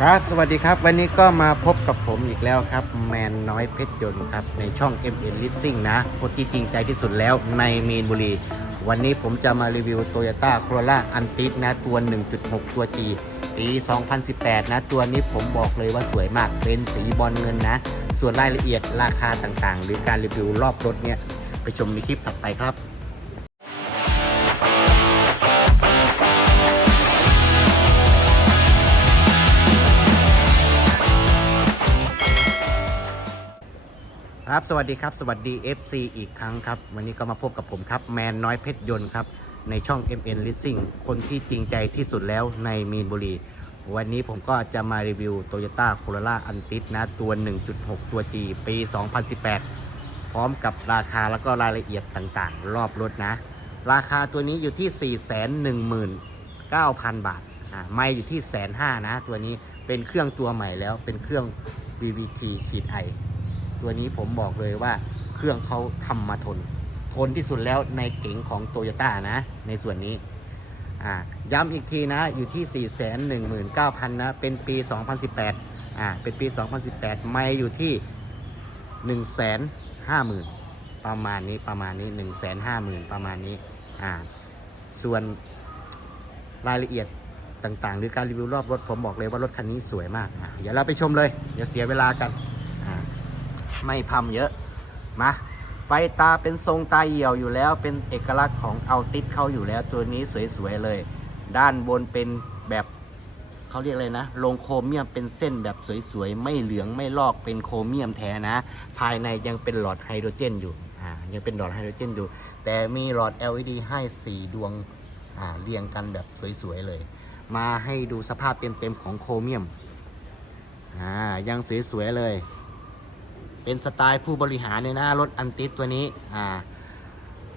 ครับ สวัสดีครับ วันนี้ก็มาพบกับผมอีกแล้วครับ แมนน้อยเพชรยนต์ครับ ในช่อง MN Leasing นะคนที่จริงใจที่สุดแล้วในมีนบุรี วันนี้ผมจะมารีวิว Toyota Corolla Antis นะ ตัว 1.6 ตัว G ปี 2018 นะ ตัวนี้ผมบอกเลยว่าสวยมาก เป็นสีบอลเงินนะ ส่วนรายละเอียดราคาต่างๆ หรือการรีวิวรอบรถเนี่ย ไปชมในคลิปถัดไปครับ ครับ สวัสดีครับ สวัสดี FC อีกครั้งครับ วันนี้ก็มาพบกับผมครับ แมนน้อยเพชรยนต์ครับ ในช่อง MN Leasing คนที่จริงใจที่สุดแล้วในมีนบุรี วันนี้ผมก็จะมารีวิว Toyota Corolla Antis นะตัว 1.6 ตัว G ปี 2018 พร้อมกับราคาแล้วก็รายละเอียดต่างๆ รอบรถนะ ราคาตัวนี้อยู่ที่ 419,000 บาทอ่าไม่อยู่ที่แสนห้านะ ตัวนี้เป็นเครื่องตัวใหม่แล้วเป็นเครื่อง VVT ขีดไอ ตัวนี้ผมบอกเลยว่าเครื่องเขาทำมาทน ทนที่สุดแล้วในเก๋งของโตโยต้านะ ในส่วนนี้ ย้ำอีกทีนะ อยู่ที่ 4 1 9 0 0 0นะ เป็นปี 2018อ่าเป็นปี 2018 ไม่อยู่ที่ 1 5 0 0 0 0 ประมาณนี้ประมาณนี้ 1 5 0 0 0 0 ประมาณนี้อ่าส่วนรายละเอียดต่างๆ หรือการรีวิวรอบรถผมบอกเลยว่ารถคันนี้สวยมากอะเดี๋ยวเราไปชมเลย อย่าเสียเวลากัน ไม่พัมเยอะมาไฟตาเป็นทรงตาเหี่ยวอยู่แล้ว เป็นเอกลักษณ์ของเอาติดเขาอยู่แล้วตัวนี้สวยๆเลย ด้านบนเป็นแบบเขาเรียกอะไรนะลงโครเมียมเป็นเส้นแบบสวยๆ ไม่เหลืองไม่ลอกเป็นโครเมียมแท้นะ ภายในยังเป็นหลอดไฮโดรเจนอยู่อ่ายังเป็นหลอดไฮโดรเจนอยู่ แต่มีหลอด LED ให้ 4 ดวงอ่าเรียงกันแบบสวยๆเลย มาให้ดูสภาพเต็มๆของโครเมียมอ่ายังสวยๆเลย เป็นสไตล์ผู้บริหารเนี่ยนะรถอันติสตัวนี้อ่า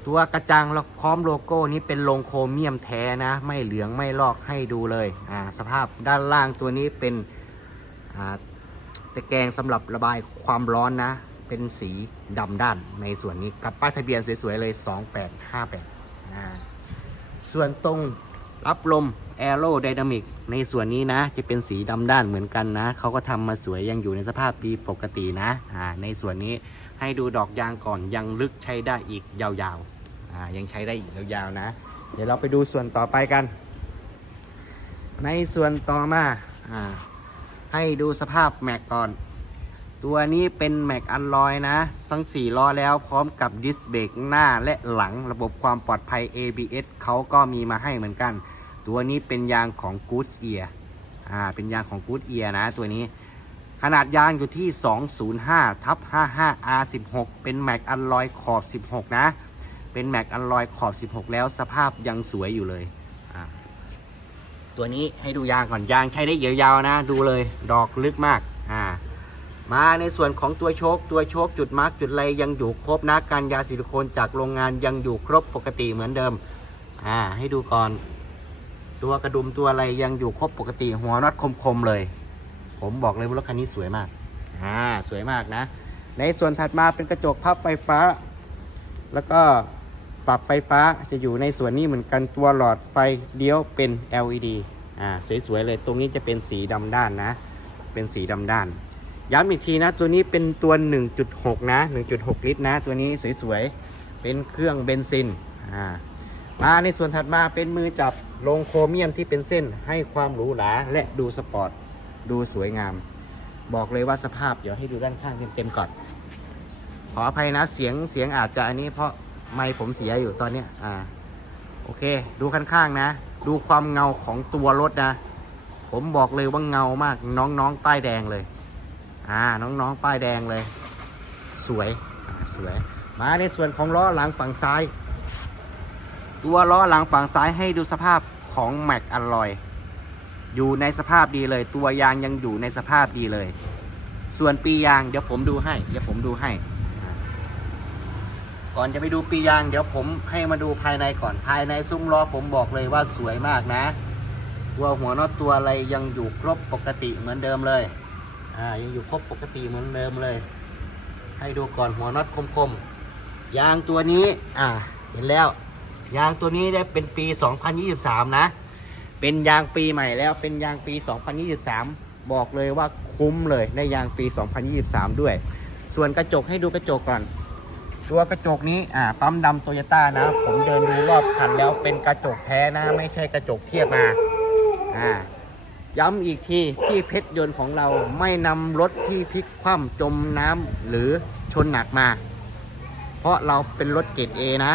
ตัวกระจังแล้วพร้อมโลโก้นี้เป็นลงโครเมียมแท้นะ ไม่เหลืองไม่ลอกให้ดูเลยอ่าสภาพด้านล่างตัวนี้เป็นอ่าตะแกรงสำหรับระบายความร้อนนะ เป็นสีดำด้านในส่วนนี้กับป้ายทะเบียนสวยๆเลย 2858อ่าส่วนตรงรับลม Aero Dynamic ในส่วนนี้นะ จะเป็นสีดำด้านเหมือนกันนะ เขาก็ทำมาสวยยังอยู่ในสภาพดีปกตินะอ่าในส่วนนี้ให้ดูดอกยางก่อนยังลึกใช้ได้อีกยาวๆอ่ายังใช้ได้อีกยาวๆนะ เดี๋ยวเราไปดูส่วนต่อไปกัน ในส่วนต่อมาอ่าให้ดูสภาพแม็กก่อน ตัวนี้เป็นแม็กอันลอยนะทั้ง4ล้อแล้วพร้อมกับดิสเบรกหน้าและหลังระบบความปลอดภัย ABS เขาก็มีมาให้เหมือนกัน ตัวนี้เป็นยางของ Good Ear อ่า เป็นยางของ Good Ear นะตัวนี้ ขนาดยางอยู่ที่ 205ทับ55 R16 เป็นแม็กอันลอยขอบ 16 นะ เป็นแม็กอันลอยขอบ 16 แล้วสภาพยังสวยอยู่เลยอ่าตัวนี้ให้ดูยางก่อนยางใช้ได้ยาวๆนะ ดูเลยดอกลึกมาก อ่า มาในส่วนของตัวโชคตัวโชคจุดมาร์กจุดไรยังอยู่ครบนะการยาซิลิโคนจากโรงงานยังอยู่ครบปกติเหมือนเดิม อ่า ให้ดูก่อน ตัวกระดุมตัวอะไรยังอยู่ครบปกติหัวน็อตคมๆเลย ผมบอกเลยว่ารถคันนี้สวยมากอ่าสวยมากนะ ในส่วนถัดมาเป็นกระจกพับไฟฟ้า แล้วก็ปรับไฟฟ้าจะอยู่ในส่วนนี้เหมือนกันตัวหลอดไฟเลี้ยวเป็น LED อ่าสวยๆเลยตรงนี้จะเป็นสีดำด้านนะ เป็นสีดำด้านย้ำอีกทีนะตัวนี้เป็นตัว 1.6 นะ 1.6 ลิตรนะ ตัวนี้สวยๆ เป็นเครื่องเบนซินอ่ามาในส่วนถัดมาเป็นมือจับ ลงโครเมียมที่เป็นเส้นให้ความหรูหราและดูสปอร์ต ดูสวยงาม บอกเลยว่าสภาพเดี๋ยวให้ดูด้านข้างเต็มๆก่อน ขออภัยนะเสียงเสียงอาจจะอันนี้เพราะไม่ผมเสียอยู่ตอนนี้อ่าโอเค ดูข้างๆนะ ดูความเงาของตัวรถนะ ผมบอกเลยว่าเงามากน้องๆป้ายแดงเลย อ่าน้องๆป้ายแดงเลย สวยสวย มาในส่วนของล้อหลังฝั่งซ้าย ตัวล้อหลังฝั่งซ้ายให้ดูสภาพของแม็กอลลอยอยู่ในสภาพดีเลย ตัวยางยังอยู่ในสภาพดีเลย ส่วนปียางเดี๋ยวผมดูให้ เดี๋ยวผมดูให้ ก่อนจะไปดูปียาง เดี๋ยวผมให้มาดูภายในก่อนภายในซุ้มล้อผมบอกเลยว่าสวยมากนะ ตัวหัวน็อตตัวอะไรยังอยู่ครบปกติเหมือนเดิมเลยอ่ายังอยู่ครบปกติเหมือนเดิมเลย ให้ดูก่อนหัวน็อตคมๆยางตัวนี้ อ่า เห็นแล้ว ยางตัวนี้ได้เป็นปี 2023 นะ เป็นยางปีใหม่แล้วเป็นยางปี 2023 บอกเลยว่าคุ้มเลยในยางปี 2023 ด้วย ส่วนกระจกให้ดูกระจกก่อน ตัวกระจกนี้อ่าปั๊มดำโตโยต้านะ ผมเดินดูรอบคันแล้วเป็นกระจกแท้นะ ไม่ใช่กระจกเทียบมาอ่าย้ำอีกทีที่เพชรยนต์ของเราไม่นำรถที่พลิกคว่ำจมน้ำหรือชนหนักมา เพราะเราเป็นรถเกรด A นะ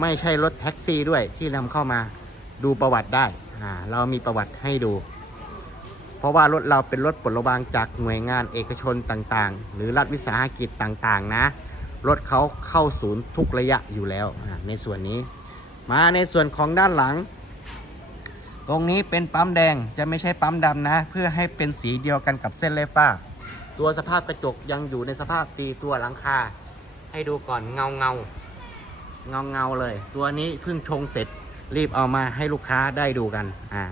ไม่ใช่รถแท็กซี่ด้วยที่นำเข้ามาดูประวัติได้อ่าเรามีประวัติให้ดู เพราะว่ารถเราเป็นรถปลดระวางจากหน่วยงานเอกชนต่างๆ หรือรัฐวิสาหกิจต่างๆ นะ รถเขาเข้าศูนย์ทุกระยะอยู่แล้วในส่วนนี้ มาในส่วนของด้านหลัง ตรงนี้เป็นปั๊มแดงจะไม่ใช่ปั๊มดำนะ เพื่อให้เป็นสีเดียวกันกับเส้นเลฟ้า ตัวสภาพกระจกยังอยู่ในสภาพดีตัวหลังคา ให้ดูก่อนเงาเงา เงาเงาเลย ตัวนี้เพิ่งชงเสร็จรีบเอามาให้ลูกค้าได้ดูกันอ่า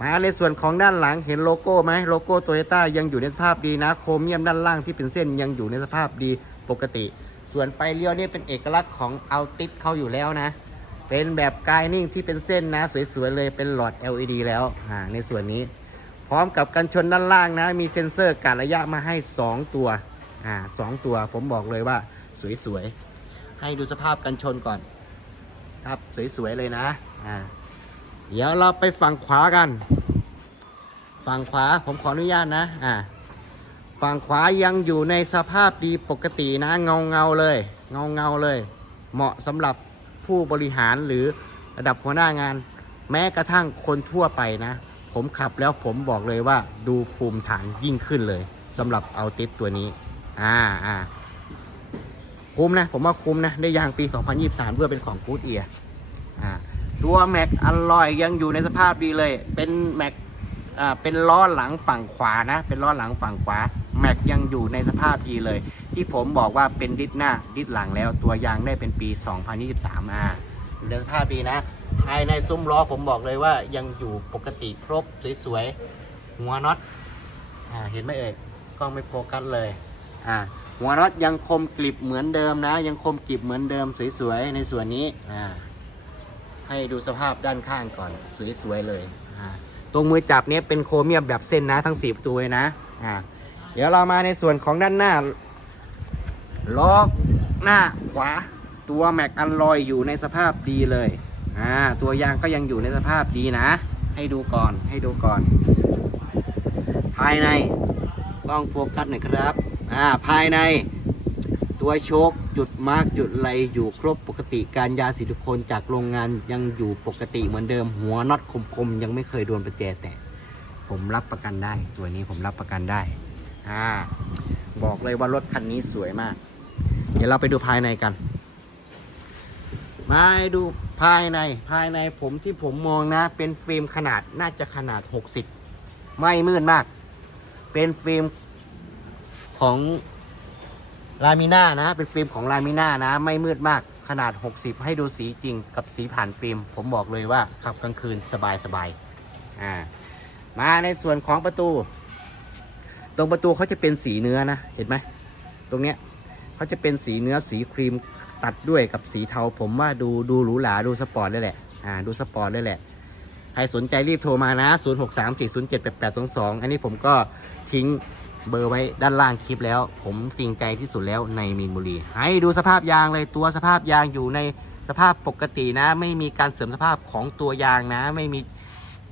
มาในส่วนของด้านหลังเห็นโลโก้ไหมโลโก้โตโยต้ายังอยู่ในสภาพดีนะ โครเมียมด้านล่างที่เป็นเส้นยังอยู่ในสภาพดีปกติ ส่วนไฟเลี้ยวนี่เป็นเอกลักษณ์ของเอาติสเขาอยู่แล้วนะ เป็นแบบกายนิ่งที่เป็นเส้นนะ สวยๆเลยเป็นหลอด LED แล้วอ่าในส่วนนี้ พร้อมกับกันชนด้านล่างนะ มีเซ็นเซอร์การระยะมาให้ 2 ตัวอ่าสองตัวผมบอกเลยว่าสวยๆ ให้ดูสภาพกันชนก่อน ครับสวยๆเลยนะอ่าเดี๋ยวเราไปฝั่งขวากัน ฝั่งขวาผมขออนุญาตนะอ่าฝั่งขวายังอยู่ในสภาพดีปกตินะเงาเงาเลย เงาเงาเลย เหมาะสำหรับผู้บริหารหรือระดับหัวหน้างาน แม้กระทั่งคนทั่วไปนะ ผมขับแล้วผมบอกเลยว่าดูภูมิฐานยิ่งขึ้นเลยสำหรับเอาติสตัวนี้ อ่าอ่า คุ้มนะ ผมว่าคุ้มนะ ได้ยางปี 2023เพื่อเป็นของกู๊ดเอียอ่าตัวแม็กอลลอยยังอยู่ในสภาพดีเลย เป็นแม็กอ่าเป็นล้อหลังฝั่งขวานะ เป็นล้อหลังฝั่งขวาแม็กยังอยู่ในสภาพดีเลย ที่ผมบอกว่าเป็นดิสหน้าดิสหลังแล้ว ตัวยางได้เป็นปี 2023อ่าอยู่ในสภาพดีนะ ภายในซุ้มล้อผมบอกเลยว่ายังอยู่ปกติครบสวยๆหัวน็อตอ่าเห็นไหมเอ่ยกล้องไม่โฟกัสเลยอ่า หัวน็อตยังคมกริบเหมือนเดิมนะ ยังคมกริบเหมือนเดิมสวยๆในส่วนนี้อ่าให้ดูสภาพด้านข้างก่อนสวยๆเลยอ่าตรงมือจับเนี้ยเป็นโครเมียมแบบเส้นนะทั้ง4ประตูเลยนะอ่าเดี๋ยวเรามาในส่วนของด้านหน้าล้อหน้าขวาตัวแม็กอันลอยอยู่ในสภาพดีเลยอ่าตัวยางก็ยังอยู่ในสภาพดีนะ ให้ดูก่อนให้ดูก่อน ภายในกล้องโฟกัสหน่อยครับ อ่าภายในตัวโชคจุดมาร์กจุดไหลอยู่ครบปกติการยาสีทุกคนจากโรงงานยังอยู่ปกติเหมือนเดิมหัวน็อตคมๆยังไม่เคยโดนประแจแตะผมรับประกันได้ตัวนี้ผมรับประกันได้อ่าบอกเลยว่ารถคันนี้สวยมาก เดี๋ยวเราไปดูภายในกัน มาดูภายในภายในผมที่ผมมองนะ เป็นฟิล์มขนาดน่าจะขนาด 60 ไม่มืดมาก เป็นฟิล์ม ของลามิน่านะเป็นฟิล์มของลามิน่านะ ไม่มืดมากขนาด 60 ให้ดูสีจริงกับสีผ่านฟิล์ม ผมบอกเลยว่าขับกลางคืนสบายสบายอ่ามาในส่วนของประตู ตรงประตูเขาจะเป็นสีเนื้อนะ เห็นไหมตรงเนี้ยเขาจะเป็นสีเนื้อสีครีมตัดด้วยกับสีเทา ผมว่าดูดูหรูหราดูสปอร์ตเลยแหละอ่าดูสปอร์ตเลยแหละใครสนใจรีบโทรมานะ 0 6 3 4 0 7 8 8 2 2 อันนี้ผมก็ทิ้ง เบอร์ไว้ด้านล่างคลิปแล้ว ผมจริงใจที่สุดแล้วในมีนบุรี ให้ดูสภาพยางเลยตัวสภาพยางอยู่ในสภาพปกตินะ ไม่มีการเสริมสภาพของตัวยางนะ ไม่มี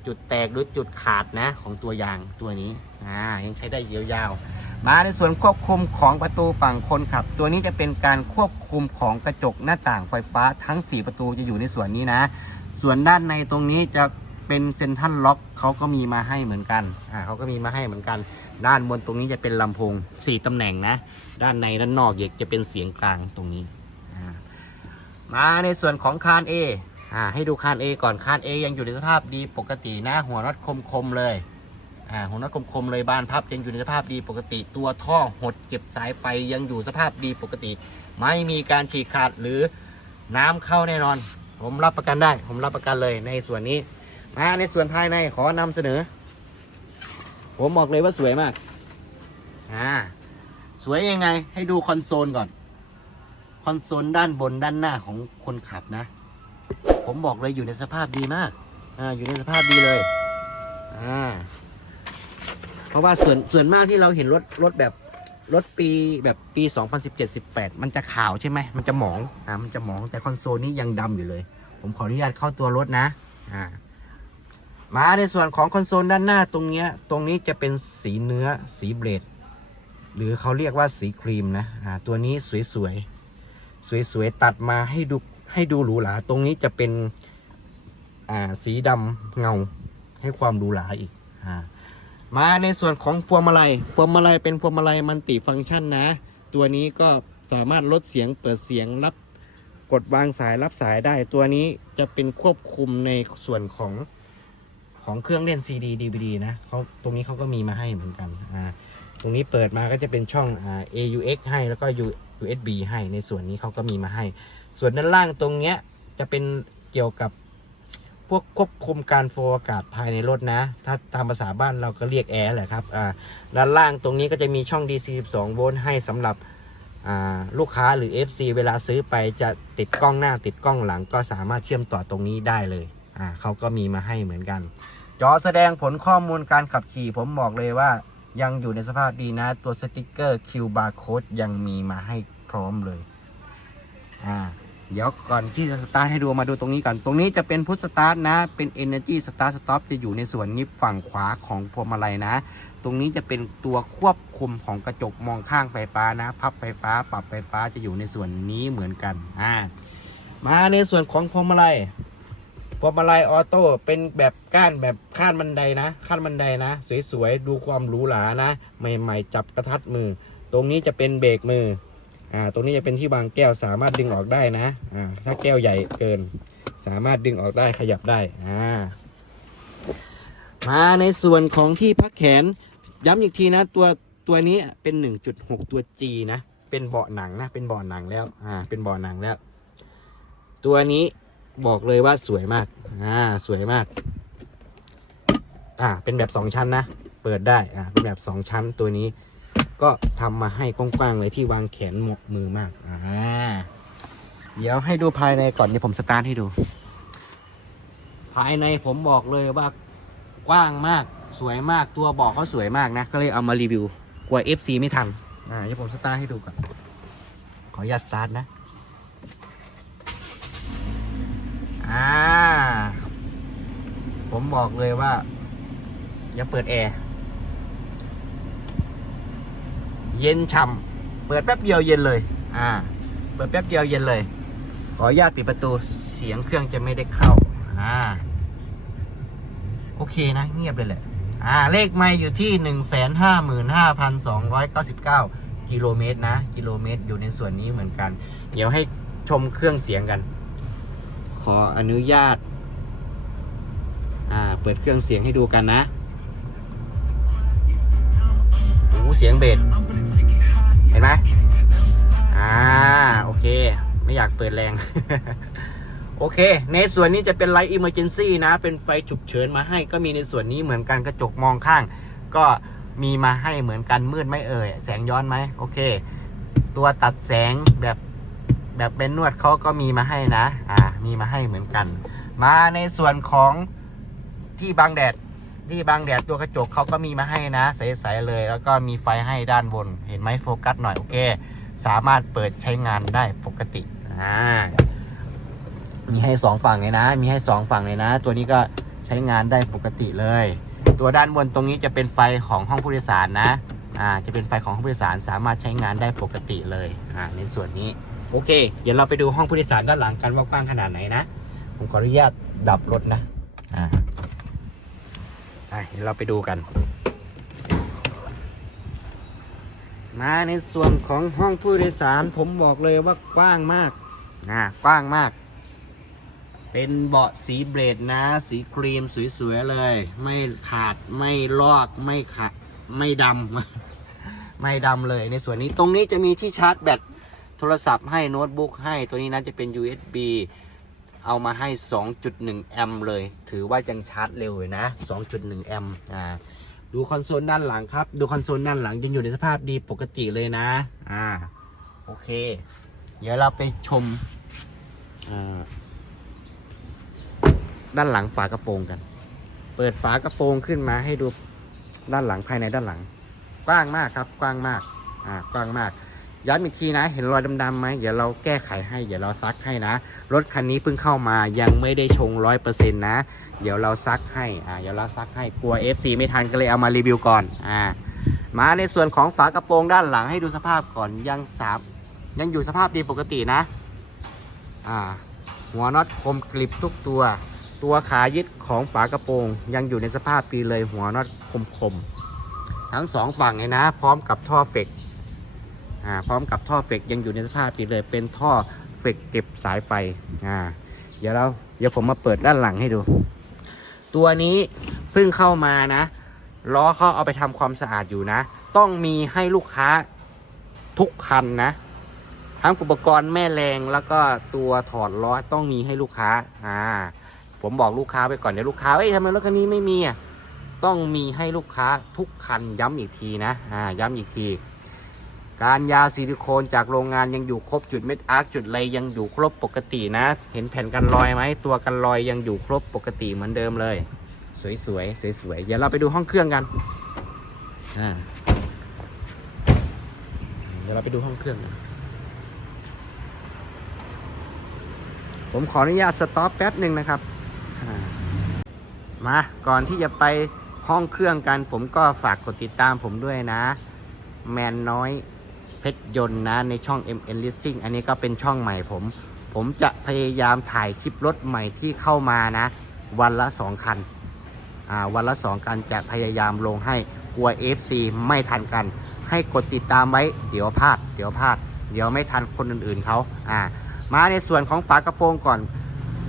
จุดแตกหรือจุดขาดนะของตัวยางตัวนี้อ่ายังใช้ได้ยาวๆมาในส่วนควบคุมของประตูฝั่งคนขับ ตัวนี้จะเป็นการควบคุมของกระจกหน้าต่างไฟฟ้าทั้ง 4 ประตูจะอยู่ในส่วนนี้นะ ส่วนด้านในตรงนี้จะเป็นเซนทรัลล็อกเขาก็มีมาให้เหมือนกันอ่าเขาก็มีมาให้เหมือนกัน ด้านบนตรงนี้จะเป็นลำโพง4ตำแหน่งนะ ด้านในด้านนอกจะเป็นเสียงกลางตรงนี้ มาในส่วนของคาน A อ่าให้ดูคาน A ก่อนคาน A ยังอยู่ในสภาพดีปกตินะ หัวน็อตคมๆเลยอ่าหัวน็อตคมๆเลยบานพับยังอยู่ในสภาพดีปกติ ตัวท่อหดเก็บสายไฟยังอยู่สภาพดีปกติ ไม่มีการฉีกขาดหรือน้ำเข้าแน่นอน ผมรับประกันได้ ผมรับประกันเลยในส่วนนี้มาในส่วนภายในขอนำเสนอ ผมบอกเลยว่าสวยมาก อ่า สวยยังไง ให้ดูคอนโซลก่อน คอนโซลด้านบนด้านหน้าของคนขับนะ ผมบอกเลยอยู่ในสภาพดีมาก อ่า อยู่ในสภาพดีเลย อ่า เพราะว่าส่วนส่วนมากที่เราเห็นรถรถแบบรถปีแบบปี 2017-18 มันจะขาวใช่ไหม มันจะหมอง อ่า มันจะหมอง แต่คอนโซลนี้ยังดำอยู่เลย ผมขออนุญาตเข้าตัวรถนะ อ่า มาในส่วนของคอนโซลด้านหน้าตรงเนี้ยตรงนี้จะเป็นสีเนื้อสีเบลดหรือเขาเรียกว่าสีครีมนะอ่าตัวนี้สวยๆสวยๆตัดมาให้ดูให้ดูหรูหราตรงนี้จะเป็นอ่าสีดำเงาให้ความหรูหราอีกอ่ามาในส่วนของพวงมาลัยพวงมาลัยเป็นพวงมาลัยมันติฟังก์ชันนะ ตัวนี้ก็สามารถลดเสียงเปิดเสียงรับกดวางสายรับสายได้ ตัวนี้จะเป็นควบคุมในส่วนของ ของเครื่องเล่น CD DVD นะเขาตรงนี้เขาก็มีมาให้เหมือนกันอ่าตรงนี้เปิดมาก็จะเป็นช่องอ่า AUX ให้แล้วก็ USB ให้ในส่วนนี้เขาก็มีมาให้ ส่วนด้านล่างตรงเนี้ยจะเป็นเกี่ยวกับพวกควบคุมการโฟล์อากาศภายในรถนะ ถ้าตามภาษาบ้านเราก็เรียกแอร์แหละครับอ่าด้านล่างตรงนี้ก็จะมีช่อง DC 12โวลต์ให้สำหรับอ่าลูกค้าหรือ FC เวลาซื้อไปจะติดกล้องหน้าติดกล้องหลังก็สามารถเชื่อมต่อตรงนี้ได้เลย อ่าเขาก็มีมาให้เหมือนกัน จอแสดงผลข้อมูลการขับขี่ผมบอกเลยว่ายังอยู่ในสภาพดีนะ ตัวสติกเกอร์ Q barcode ยังมีมาให้พร้อมเลยอ่าเดี๋ยวก่อนที่จะสตาร์ทให้ดูมาดูตรงนี้ก่อน ตรงนี้จะเป็นพุทสตาร์ทนะ เป็น Energy Start Stop จะอยู่ในส่วนนี้ฝั่งขวาของพวงมาลัยนะ ตรงนี้จะเป็นตัวควบคุมของกระจกมองข้างไฟฟ้านะ พับไฟฟ้า ปรับไฟฟ้าจะอยู่ในส่วนนี้เหมือนกัน อ่า มาในส่วนของพวงมาลัย พวงมาลัยออโต้เป็นแบบก้านแบบข้านบันไดนะข้านบันไดนะ สวยๆ ดูความหรูหรานะ ใหม่ๆ จับกระทัดมือ ตรงนี้จะเป็นเบรกมืออ่าตรงนี้จะเป็นที่วางแก้วสามารถดึงออกได้นะอ่าถ้าแก้วใหญ่เกิน สามารถดึงออกได้ขยับได้อ่ามาในส่วนของที่พักแขน ย้ำอีกทีนะตัวตัวนี้เป็น 1.6 ตัว G นะ เป็นเบาะหนังนะ เป็นเบาะหนังแล้ว อ่า เป็นเบาะหนังแล้ว ตัวนี้ บอกเลยว่าสวยมาก อ่า สวยมาก อ่า เป็นแบบ2ชั้นนะ เปิดได้ อ่า เป็นแบบ2ชั้นตัวนี้ ก็ทำมาให้กว้างๆเลยที่วางแขนหมกมือมาก อ่า เดี๋ยวให้ดูภายในก่อนเดี๋ยวผมสตาร์ทให้ดู ภายในผมบอกเลยว่ากว้างมาก สวยมาก ตัวเบอกเขาสวยมากนะ ก็เลยเอามารีวิว กลัว FC ไม่ทัน อ่า เดี๋ยวผมสตาร์ทให้ดูก่อน ขออนุญาตสตาร์ทนะ อ่า ผมบอกเลยว่า อย่าเปิดแอร์ เย็นฉ่ำเปิดแป๊บเดียวเย็นเลย อ่า เปิดแป๊บเดียวเย็นเลย ขออนุญาตปิดประตูเสียงเครื่องจะไม่ได้เข้า อ่า โอเคนะ เงียบเลยแหละ อ่า เลขไม่อยู่ที่1 5 5 2 9 9กิโลเมตรนะ กิโลเมตรอยู่ในส่วนนี้เหมือนกัน เดี๋ยวให้ชมเครื่องเสียงกัน ขออนุญาต อ่า เปิดเครื่องเสียงให้ดูกันนะโอ้เสียงเบสเห็นไหมอ่า โอเค ไม่อยากเปิดแรง โอเค ในส่วนนี้จะเป็นไลท์อิมเมอร์เจนซี่นะ เป็นไฟฉุกเฉินมาให้ก็มีในส่วนนี้เหมือนกันกระจกมองข้าง ก็มีมาให้เหมือนกันมืดไหม่เอ่ย แสงย้อนไหมโอเค ตัวตัดแสงแบบแบบเป็นนวดเขาก็มีมาให้นะ อ่า มีมาให้เหมือนกัน มาในส่วนของที่บังแดดที่บังแดดตัวกระจกเขาก็มีมาให้นะใสๆเลย แล้วก็มีไฟให้ด้านบน เห็นไหมโฟกัสหน่อยโอเค สามารถเปิดใช้งานได้ปกติอ่ามีให้สองฝั่งเลยนะ มีให้สองฝั่งเลยนะ ตัวนี้ก็ใช้งานได้ปกติเลย ตัวด้านบนตรงนี้จะเป็นไฟของห้องผู้โดยสารนะอ่าจะเป็นไฟของห้องผู้โดยสารสามารถใช้งานได้ปกติเลยอ่าในส่วนนี้ โอเค เดี๋ยวเราไปดูห้องผู้โดยสารด้านหลังกันว่ากว้างขนาดไหนนะ ผมขออนุญาตดับรถนะ อ่าเดี๋ยวเราไปดูกัน มาในส่วนของห้องผู้โดยสารผมบอกเลยว่ากว้างมากนะกว้างมาก เป็นเบาะสีเบรดนะ สีครีมสวยๆเลย ไม่ขาดไม่ลอกไม่ขาดไม่ดำไม่ดำเลยในส่วนนี้ตรงนี้จะมีที่ชาร์จแบต โทรศัพท์ให้โน้ตบุ๊กให้ตัวนี้นะจะเป็น USB เอามาให้ 2.1 แอมป์เลย ถือว่ายังชาร์จเร็วเลยนะ 2.1 แอมป์อ่าดูคอนโซลด้านหลังครับ ดูคอนโซลด้านหลังยังอยู่ในสภาพดีปกติเลยนะ อ่า โอเค เดี๋ยวเราไปชมด้านหลังฝากระโปรงกัน เปิดฝากระโปรงขึ้นมาให้ดูด้านหลังภายในด้านหลัง กว้างมากครับ กว้างมาก อ่า กว้างมาก ย้ำอีกทีนะ เห็นรอยดำๆไหมเดี๋ยวเราแก้ไขให้ เดี๋ยวเราซักให้นะ รถคันนี้เพิ่งเข้ามายังไม่ได้ชงร้อยเปอร์เซ็นต์นะ เดี๋ยวเราซักให้ อ่า เดี๋ยวเราซักให้ กลัว FC ไม่ทันก็เลยเอามารีวิวก่อน อ่า มาในส่วนของฝากระโปรงด้านหลังให้ดูสภาพก่อน ยังสามยังอยู่สภาพดีปกตินะ อ่า หัวน็อตคมกริบทุกตัว ตัวขายึดของฝากระโปรง ยังอยู่ในสภาพดีเลย หัวน็อตคมๆ ทั้งสองฝั่งเลยนะ พร้อมกับท่อเฟก พร้อมกับท่อเฟกยังอยู่ในสภาพดีเลย เป็นท่อเฟกเก็บสายไฟอ่าเดี๋ยวเราเดี๋ยวผมมาเปิดด้านหลังให้ดู ตัวนี้เพิ่งเข้ามานะล้อเขาเอาไปทำความสะอาดอยู่นะ ต้องมีให้ลูกค้าทุกคันนะ ทั้งอุปกรณ์แม่แรงแล้วก็ตัวถอดล้อต้องมีให้ลูกค้าอ่าผมบอกลูกค้าไปก่อนเดี๋ยวลูกค้าเอ้ยทำไมรถคันนี้ไม่มีอะต้องมีให้ลูกค้าทุกคันย้ำอีกทีนะอ่าย้ำอีกที การยาซิลิโคนจากโรงงานยังอยู่ครบจุดเม็ดอาร์คจุดอะไรยังอยู่ครบปกตินะ เห็นแผ่นกันรอยไหมตัวกันรอยยังอยู่ครบปกติเหมือนเดิมเลย สวยๆสวยๆเดี๋ยวเราไปดูห้องเครื่องกันอ่าเดี๋ยวเราไปดูห้องเครื่องกันผมขออนุญาตสต็อปแป๊บหนึ่งนะครับ มาก่อนที่จะไปห้องเครื่องกัน ผมก็ฝากกดติดตามผมด้วยนะ แมนน้อย เพชรยนต์นะในช่อง MN Leasing อันนี้ก็เป็นช่องใหม่ผม ผมจะพยายามถ่ายคลิปรถใหม่ที่เข้ามานะ วันละ 2 คันอ่าวันละ 2 คันจะพยายามลงให้กลัว FC ไม่ทันกัน ให้กดติดตามไว้เดี๋ยวพลาด เดี๋ยวพลาด เดี๋ยวไม่ทันคนอื่นๆเขาอ่ามาในส่วนของฝากระโปรงก่อน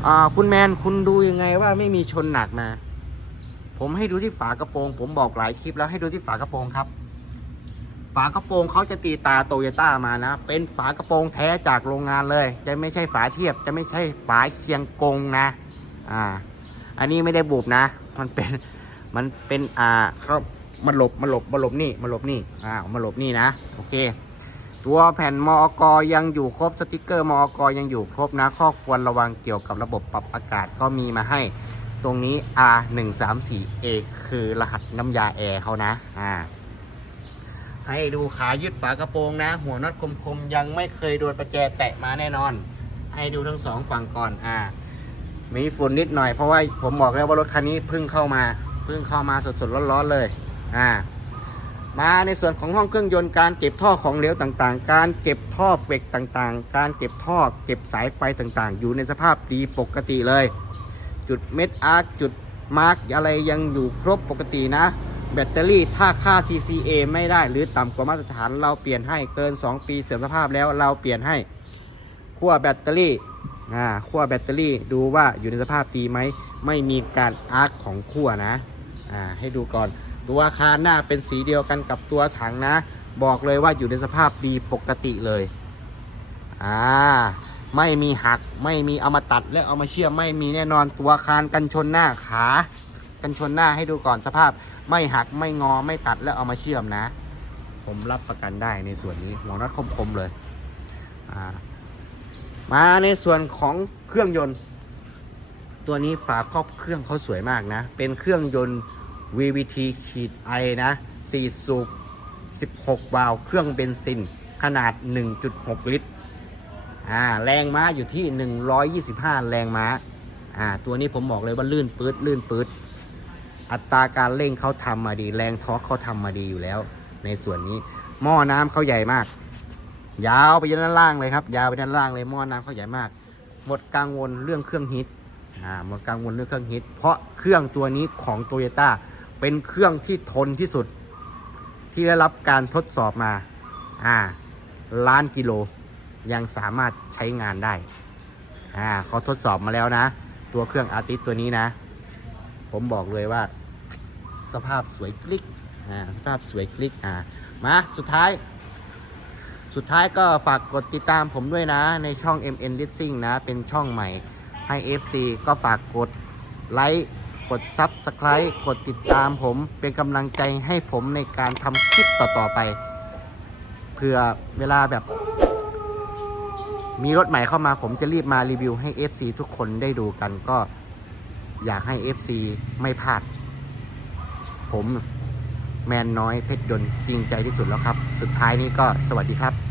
อ่าคุณแมนคุณดูยังไงว่าไม่มีชนหนักนะผมให้ดูที่ฝากระโปรง ผมบอกหลายคลิปแล้วให้ดูที่ฝากระโปรงครับ ฝากระโปรงเขาจะตีตาโตโยต้ามานะ เป็นฝากระโปรงแท้จากโรงงานเลย จะไม่ใช่ฝาเทียบ จะไม่ใช่ฝาเคียงกงนะ อ่า อันนี้ไม่ได้บุบนะ มันเป็น มันเป็น อ่าเขามันหลบ มันหลบ มันหลบนี่ มันหลบนี่ อ่า มันหลบนี่นะ โอเค ตัวแผ่นมอกยังอยู่ครบ สติกเกอร์มอกยังอยู่ครบนะ ข้อควรระวังเกี่ยวกับระบบปรับอากาศก็มีมาให้ ตรงนี้ R134A คือรหัสน้ำยาแอร์เขานะ อ่า ให้ดูขายึดฝากระโปรงนะ หัวน็อตคมๆ ยังไม่เคยโดนประแจแตะมาแน่นอน ให้ดูทั้งสองฝั่งก่อนอ่า มีฝุ่นนิดหน่อยเพราะว่าผมบอกแล้วว่ารถคันนี้เพิ่งเข้ามาเพิ่งเข้ามาสดๆร้อนๆเลยอ่ามาในส่วนของห้องเครื่องยนต์การเก็บท่อของเหลวต่างๆ การเก็บท่อเฟกต่างๆ การเก็บท่อเก็บสายไฟต่างๆ อยู่ในสภาพดีปกติเลย จุดเม็ดอาร์จุดมาร์กอะไรยังอยู่ครบปกตินะ แบตเตอรี่ถ้าค่า CCA ไม่ได้หรือต่ำกว่ามาตรฐานเราเปลี่ยนให้เกิน 2 ปีเสื่อมสภาพแล้วเราเปลี่ยนให้ขั้วแบตเตอรี่อ่าขั้วแบตเตอรี่ดูว่าอยู่ในสภาพดีไหมไม่มีการอาร์คของขั้วนะอ่าให้ดูก่อนตัวอาคารหน้าเป็นสีเดียวกันกับตัวถังนะ บอกเลยว่าอยู่ในสภาพดีปกติเลยอ่าไม่มีหักไม่มีเอามาตัดและเอามาเชื่อมไม่มีแน่นอนตัวอาคารกันชนหน้าขา กันชนหน้าให้ดูก่อนสภาพ ไม่หักไม่งอไม่ตัดแล้วเอามาเชื่อมนะ ผมรับประกันได้ในส่วนนี้หัวน็อตคมๆเลยมาในส่วนของเครื่องยนต์ ตัวนี้ฝาครอบเครื่องเขาสวยมากนะ เป็นเครื่องยนต์ VVT ขีด I นะ4สูบ16 วาล์วเครื่องเบนซิน ขนาด 1.6 ลิตรอ่าแรงม้าอยู่ที่ 125 แรงม้าอ่าตัวนี้ผมบอกเลยว่าลื่นปื๊ดลื่นปื๊ด อัตราการเร่งเขาทำมาดี แรงทอร์กเขาทำมาดีอยู่แล้ว ในส่วนนี้ หม้อน้ำเขาใหญ่มาก ยาวไปยันด้านล่างเลยครับ ยาวไปด้านล่างเลยหม้อน้ำเขาใหญ่มาก หมดกังวลเรื่องเครื่องฮิตอ่าหมดกังวลเรื่องเครื่องฮิต เพราะเครื่องตัวนี้ของโตโยต้าเป็นเครื่องที่ทนที่สุด ที่ได้รับการทดสอบมาอ่าล้านกิโลยังสามารถใช้งานได้อ่าเขาทดสอบมาแล้วนะ ตัวเครื่องอาร์ติสตัวนี้นะ ผมบอกเลยว่า สภาพสวยคลิกอ่าสภาพสวยคลิกอ่ามาสุดท้าย สุดท้ายก็ฝากกดติดตามผมด้วยนะในช่อง MN Leasing นะ เป็นช่องใหม่ให้ FC ก็ฝากกดไลค์กด Subscribe กดติดตามผมเป็นกำลังใจให้ผมในการทำคลิปต่อ ๆ ไปเพื่อเวลาแบบ มีรถใหม่เข้ามาผมจะรีบมารีวิวให้ FC ทุกคนได้ดูกันก็อยากให้ FC ไม่พลาด ผมแมนน้อยเพชรยนต์จริงใจที่สุดแล้วครับ สุดท้ายนี้ก็สวัสดีครับ